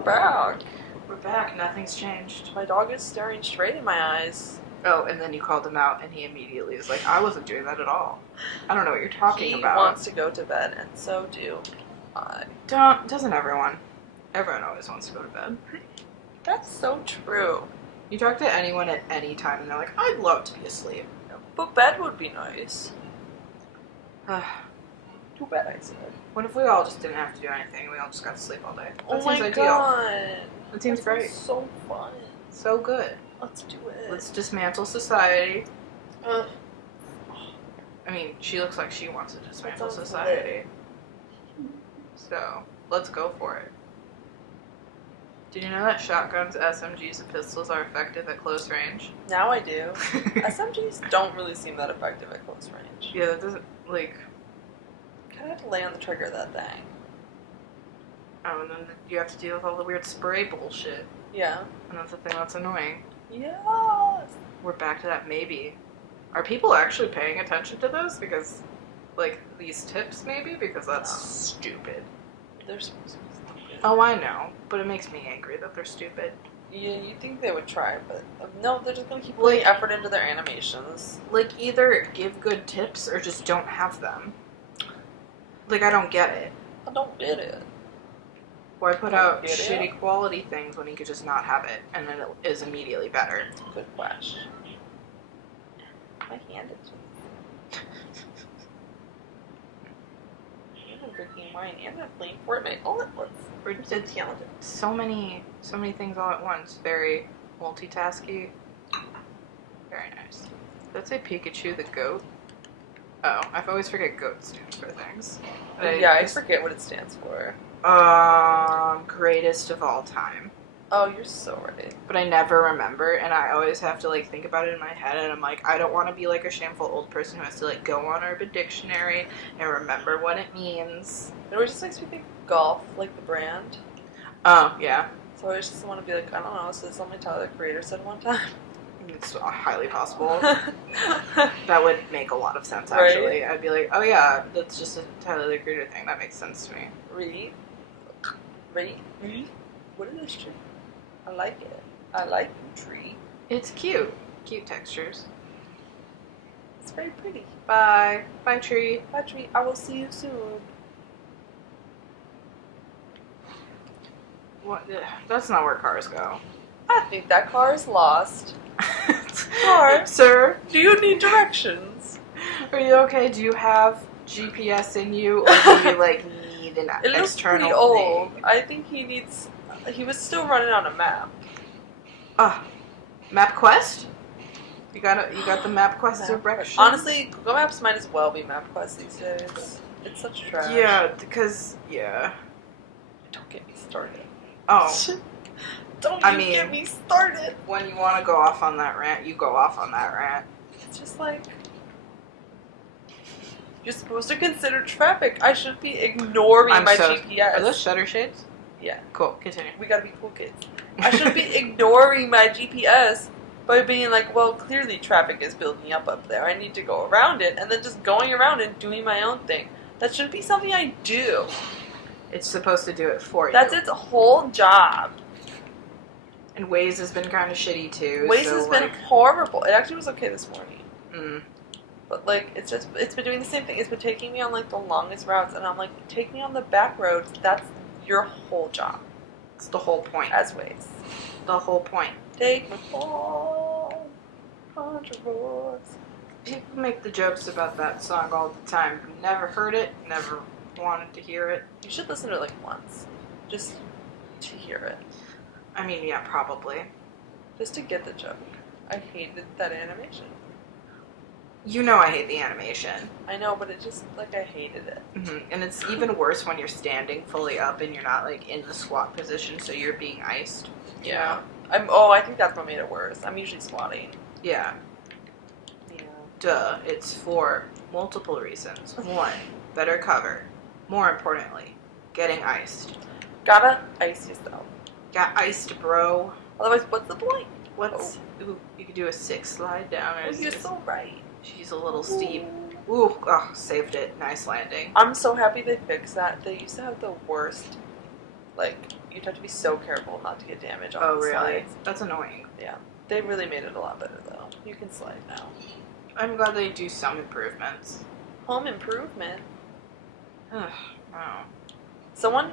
We're back. We're back. Nothing's changed. My dog is staring straight in my eyes. Oh, and then you called him out, and he immediately was like, I wasn't doing that at all. I don't know what you're talking about. He wants to go to bed, and so do I. Doesn't everyone? Everyone always wants to go to bed. That's so true. You talk to anyone at any time, and they're like, I'd love to be asleep. But bed would be nice. Too bad I said. What if we all just didn't have to do anything, and we all just got to sleep all day? That seems ideal. God. That seems great. So fun. So good. Let's do it. Let's dismantle society. I mean, she looks like she wants to dismantle society. So, let's go for it. Did you know that shotguns, SMGs, and pistols are effective at close range? Now I do. SMGs don't really seem that effective at close range. Yeah, that doesn't, like... You kind of have to lay on the trigger of that thing. Oh, and then you have to deal with all the weird spray bullshit. Yeah. And that's the thing that's annoying. Yes! We're back to that maybe. Are people actually paying attention to this? Because, like, these tips maybe? Because that's stupid. They're supposed to be stupid. Oh, I know. But it makes me angry that they're stupid. Yeah, you'd think they would try, but no, they're just gonna keep putting effort into their animations. Like, either give good tips or just don't have them. Like, I don't get it. I don't get it. Why put out shitty quality things when you could just not have it, and then it is immediately better? Good question. My hand is... I'm drinking wine and I'm playing Fortnite all at once. We're so talented. So many things all at once. Very multitasky. Very nice. Let's say Pikachu the goat. Oh, I always forget goat stands for things. Yeah, I forget what it stands for. Greatest of all time. Oh, you're so right. But I never remember, and I always have to, like, think about it in my head, and I'm like, I don't want to be, like, a shameful old person who has to, like, go on Urban Dictionary and remember what it means. It always just makes me think golf, like the brand. Oh, yeah. So I just want to be like, I don't know, so that's something Tyler, the Creator, said one time. It's highly possible. That would make a lot of sense, actually. Right? I'd be like, oh yeah, that's just a Tyler the Creator thing. That makes sense to me. Read. What is this tree? I like it. I like the tree. It's cute. Cute textures. It's very pretty. Bye. Bye, tree. Bye, tree. I will see you soon. What? That's not where cars go. I think that car is lost. Car, sir, do you need directions? Are you okay? Do you have GPS in you, or do you like need an it looks external pretty old. thing? I think he needs. He was still running on a map. MapQuest? You got the MapQuest directions. Honestly, Google Maps might as well be MapQuest these days. It's such trash. Yeah, because Don't get me started. Oh. Don't get me started. When you want to go off on that rant, you go off on that rant. It's just like, you're supposed to consider traffic. I should be ignoring my GPS. Are those shutter shades? Yeah. Cool, continue. We gotta be cool kids. I should be ignoring my GPS by being like, well, clearly traffic is building up there. I need to go around it, and then just going around and doing my own thing. That should be something I do. It's supposed to do it for you. That's its whole job. And Waze has been kind of shitty too. Waze has been horrible. It actually was okay this morning. But like, it's been doing the same thing. It's been taking me on like the longest routes, and I'm like, take me on the back roads. That's your whole job. It's the whole point. As Waze. The whole point. Take me home, controversies. People make the jokes about that song all the time. Never heard it, never wanted to hear it. You should listen to it like once. Just to hear it. I mean, yeah, probably. Just to get the joke. I hated that animation. You know I hate the animation. I know, but it just, like, I hated it. And it's even worse when you're standing fully up and you're not, like, in the squat position, so you're being iced. Yeah. I think that's what made it worse. I'm usually squatting. Yeah. Yeah. Duh. It's for multiple reasons. One, better cover. More importantly, getting iced. Gotta ice yourself. Got iced, bro. Otherwise, what's the point? Ooh, you could do a 6 slide down. Oh, you're so right. She's a little steep. Ooh, saved it. Nice landing. I'm so happy they fixed that. They used to have the worst, Like, you'd have to be so careful not to get damage on Oh, the really? slides. That's annoying. Yeah. They really made it a lot better, though. You can slide now. I'm glad they do some improvements. Home improvement? Ugh, wow. Someone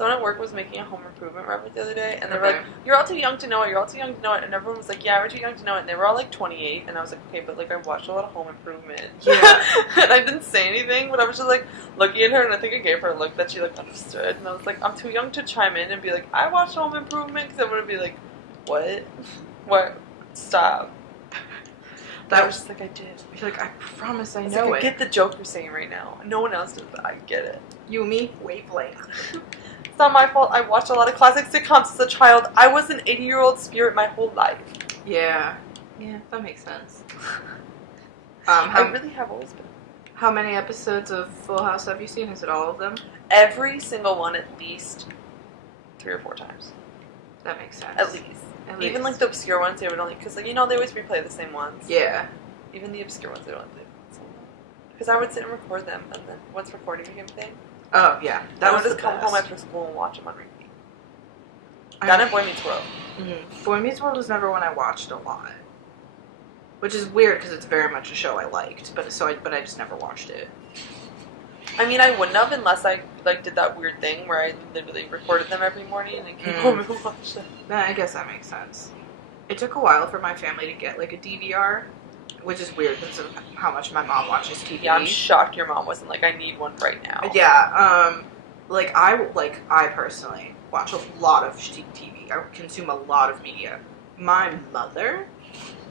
at work was making a home improvement reference the other day, and they were like, "You're all too young to know it. You're all too young to know it." And everyone was like, "Yeah, we're too young to know it." And they were all like 28, and I was like, "Okay, but like I watched a lot of Home Improvement." Yeah. And I didn't say anything, but I was just like looking at her, and I think I gave her a look that she like understood. And I was like, "I'm too young to chime in and be like, I watched Home Improvement," because I would be like, "What? What? Stop." That was just like, I did. You're like, I promise I I know like, it. I get the joke you're saying right now. No one else does that. I get it. You and me, wavelength. It's not my fault. I watched a lot of classic sitcoms as a child. I was an 80-year-old spirit my whole life. Yeah. Yeah, that makes sense. I really have always been. How many episodes of Full House have you seen? Is it all of them? Every single one at least 3 or 4 times. That makes sense. At least. Even like the obscure ones, they would only, because like, you know, they always replay the same ones. Yeah. Even the obscure ones, they don't play the same ones. Because I would sit and record them, and then once recording became a thing, Oh, yeah. I would just come home after school and watch them on repeat. That and Boy Meets World. Mm-hmm. Boy Meets World was never one I watched a lot. Which is weird because it's very much a show I liked, but I just never watched it. I mean, I wouldn't have unless I like did that weird thing where I literally recorded them every morning and then came home and watched them. Nah, I guess that makes sense. It took a while for my family to get like a DVR, which is weird because of how much my mom watches TV. Yeah, I'm shocked your mom wasn't like, I need one right now. Yeah, I personally watch a lot of TV. I consume a lot of media. My mother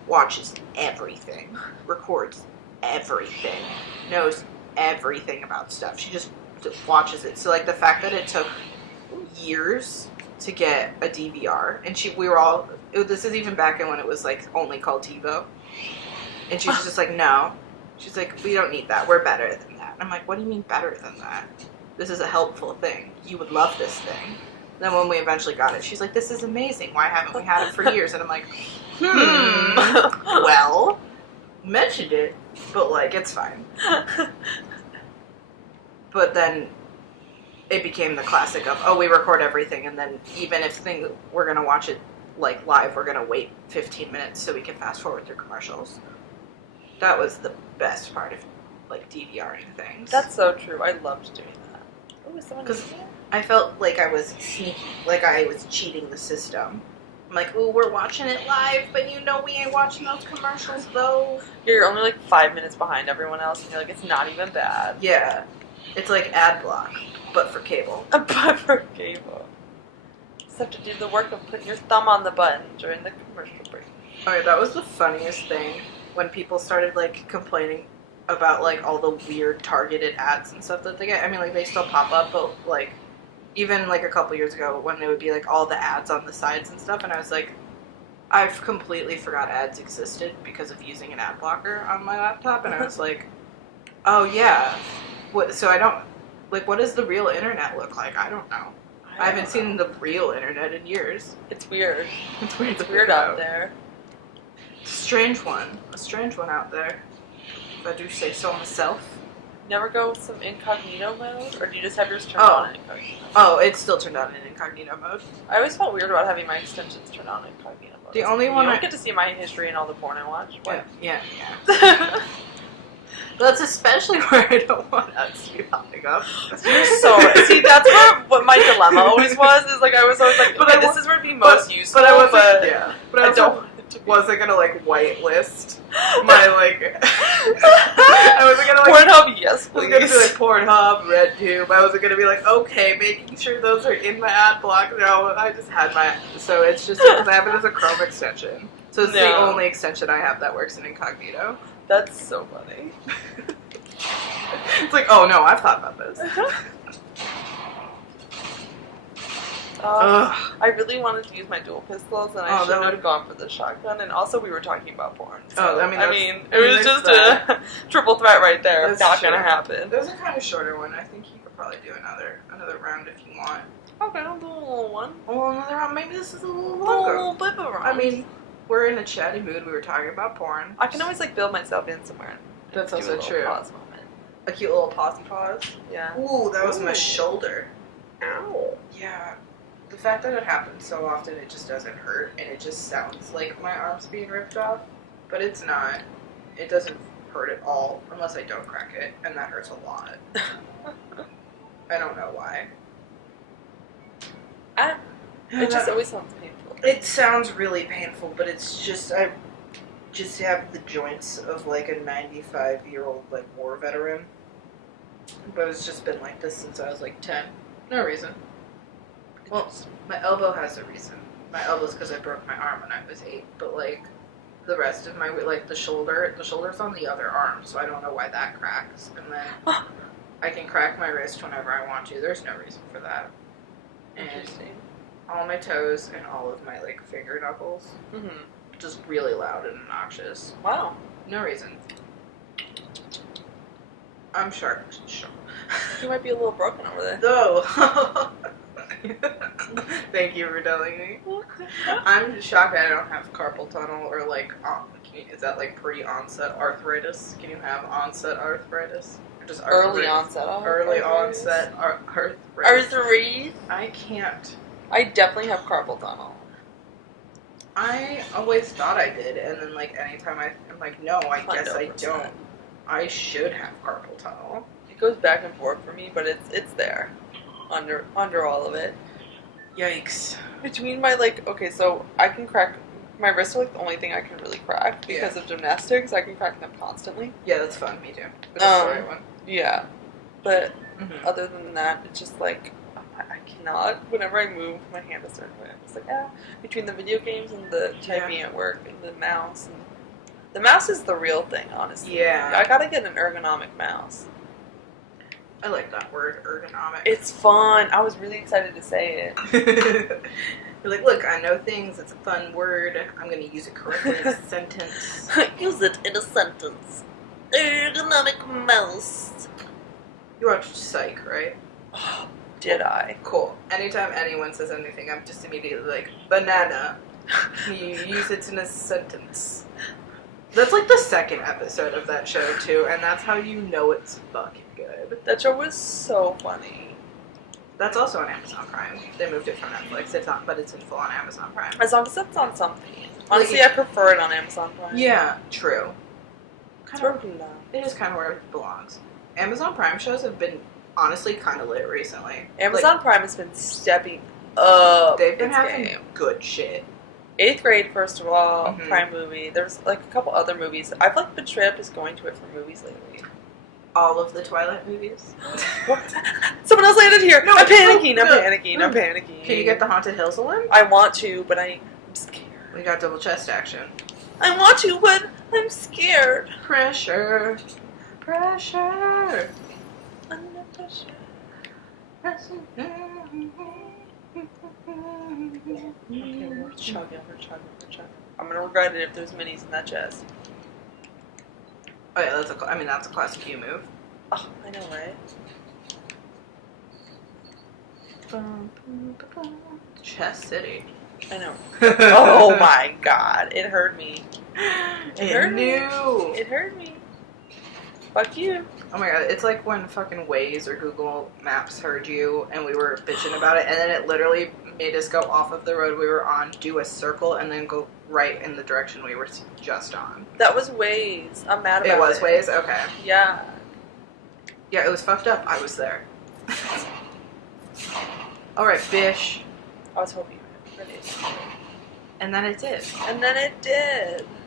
watches everything, records everything, knows everything about stuff. She just watches it. So like the fact that it took years to get a DVR, and this is even back in when it was like only called TiVo, and she was just like, no. She's like, we don't need that. We're better than that. And I'm like, what do you mean better than that? This is a helpful thing. You would love this thing. Then when we eventually got it, she's like, this is amazing. Why haven't we had it for years? And I'm like, well, mentioned it, but like, it's fine. But then it became the classic of, oh, we record everything, and then even if we're going to watch it like live, we're going to wait 15 minutes so we can fast forward through commercials. That was the best part of like DVRing things. That's so true. I loved doing that. Oh, is someone because I felt like I was sneaky, like I was cheating the system. I'm like, ooh, we're watching it live, but you know we ain't watching those commercials though. Yeah, you're only like 5 minutes behind everyone else, and you're like, it's not even bad. Yeah, it's like Adblock, but for cable. But for cable. Just have to do the work of putting your thumb on the button during the commercial break. Okay, that was the funniest thing when people started like complaining about like all the weird targeted ads and stuff that they get. I mean, like they still pop up, but like even like a couple years ago when they would be like all the ads on the sides and stuff, and I was like, I've completely forgot ads existed because of using an ad blocker on my laptop, and I was like, oh yeah, so I don't, like, what does the real internet look like? I don't know. I haven't seen the real internet in years. It's weird. It's weird out there. A strange one out there, if I do say so myself. Never go with some incognito mode, or do you just have yours turned on in incognito? Oh, it's still turned on in incognito mode. I always felt weird about having my extensions turned on in incognito mode. The only one you don't get to see my history and all the porn I watch. What? Yeah. That's especially where I don't want ads to be popping up. You're so right. See, that's what my dilemma always was. Is like I was always like, okay, this is where it'd be most useful. But I wasn't gonna like whitelist my like. I wasn't gonna like Pornhub. Yes, please. I was gonna be like Pornhub, RedTube. I wasn't gonna be like, okay, making sure those are in my ad block. No, I just had so it's just because I have it as a Chrome extension. So it's the only extension I have that works in incognito. That's so funny. It's like, oh no, I've thought about this. I really wanted to use my dual pistols, and I shouldn't have gone for the shotgun. And also, we were talking about porn. So, it was just a triple threat right there. It's not going to happen. There's a kind of shorter one. I think you could probably do another round if you want. Okay, I'll do a little one. Oh, another round. Maybe this is a little longer. A little bit of a round. I mean, we're in a chatty mood. We were talking about porn. I can always like build myself in somewhere. That's also true. Pause moment. A cute little pause. Yeah. Ooh, that was my shoulder. Ow. Yeah. The fact that it happens so often, it just doesn't hurt, and it just sounds like my arm's being ripped off. But it's not. It doesn't hurt at all, unless I don't crack it, and that hurts a lot. I don't know why. It just always sounds painful. It sounds really painful, but it's just, I just have the joints of like a 95-year-old like war veteran. But it's just been like this since I was like 10. No reason. Well, my elbow has a reason. My elbow's because I broke my arm when I was 8, but like the rest of my, like the shoulder's on the other arm, so I don't know why that cracks. And then I can crack my wrist whenever I want to. There's no reason for that. Interesting. All my toes and all of my like finger knuckles. Mm-hmm. Just really loud and obnoxious. Wow. No reason. I'm sure. You might be a little broken over there. No. Thank you for telling me. I'm just shocked that I don't have carpal tunnel or like, is that like pre-onset arthritis? Can you have onset arthritis? Or just early onset Early arthritis? onset arthritis. Arthritis? I can't. I definitely have carpal tunnel. I always thought I did, and then like anytime I'm like, no, I guess I don't. I should have carpal tunnel. It goes back and forth for me, but it's there. Under all of it. Yikes. Between my okay, so I can crack my wrists are like the only thing I can really crack because of gymnastics. I can crack them constantly. Yeah, that's fun. Me too. But that's the right one. Yeah, but other than that, it's just like I cannot. Whenever I move my hand a certain way, I'm just like Between the video games and the typing at work and the mouse is the real thing, honestly. Yeah, I gotta get an ergonomic mouse. I like that word, ergonomic. It's fun. I was really excited to say it. You're like, look, I know things. It's a fun word. I'm going to use it correctly in a sentence. Use it in a sentence. Ergonomic mouse. You watched Psych, right? Did I? Cool. Anytime anyone says anything, I'm just immediately like, banana. You use it in a sentence. That's like the second episode of that show, too, and that's how you know it's fucking good. That show was so funny. That's also on Amazon Prime. They moved it from Netflix. It's not, but it's in full on Amazon Prime. As long as it's on something. Honestly, I prefer it on Amazon Prime. Yeah, true. It's broken down. It is kind of where it belongs. Amazon Prime shows have been honestly kind of lit recently. Amazon Prime has been stepping up. They've been having good shit. 8th Grade, first of all, Prime movie. There's like a couple other movies. I've like been straight up just going to it for movies lately. All of the Twilight movies? What? Someone else landed here! No, I'm panicking! I'm panicking! Can you get the Haunted Hills one? I want to, but I'm scared. We got double chest action. I want to, but I'm scared. Pressure. Pressure. Under pressure. Okay, we're chugging. I'm gonna regret it if there's minis in that chest. Oh yeah, that's a classic Q move. Oh, I know, right? Chest City. I know. Oh my god, it hurt me. It hurt me. Fuck you. Oh my god, it's like when fucking Waze or Google Maps heard you and we were bitching about it, and then it literally made us go off of the road we were on, do a circle, and then go right in the direction we were just on. That was Waze. I'm mad about it. It was Waze? Okay. Yeah. Yeah, it was fucked up. I was there. Alright, bish. I was hoping you were ready. And then it did.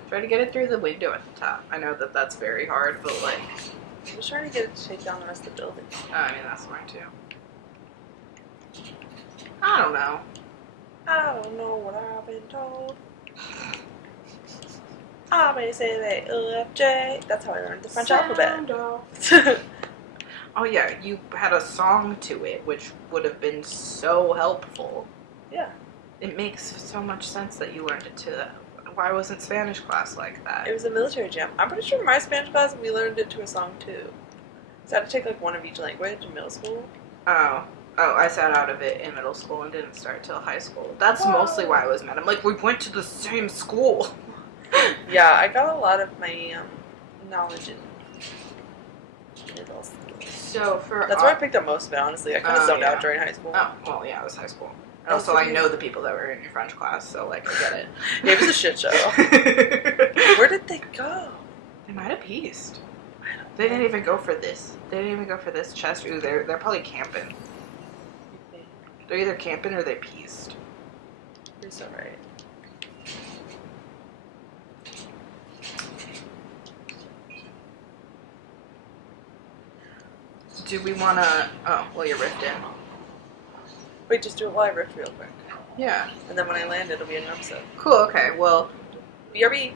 Try to get it through the window at the top. I know that that's very hard, but like... I was trying to get it to take down the rest of the building. Oh, I mean, that's mine too. I don't know. I don't know what I've been told. I may say that UFJ. That's how I learned the French alphabet. Oh yeah, you had a song to it, which would have been so helpful. Yeah. It makes so much sense that you learned it to... Why wasn't Spanish class like that? It was a military jam. I'm pretty sure in my Spanish class we learned it to a song too. So I had to take like one of each language in middle school. Oh, I sat out of it in middle school and didn't start till high school. That's mostly why I was mad. I'm like, we went to the same school. Yeah, I got a lot of my knowledge in middle school. So for That's where I picked up most of it, honestly. I kind of zoned out during high school. Oh, well, yeah, it was high school. And also, I know the people that were in your French class, so, like, I get it. It was a shit show. Where did they go? They might have pieced. They didn't even go for this. They didn't even go for this chest. Ooh, they're probably camping. They're either camping or they pieced. You're so right. Do we want to... Oh, well, you're ripped in. Wait, just do it while I rift real quick. Yeah. And then when I land, it'll be an episode. Cool, okay. Well, BRB.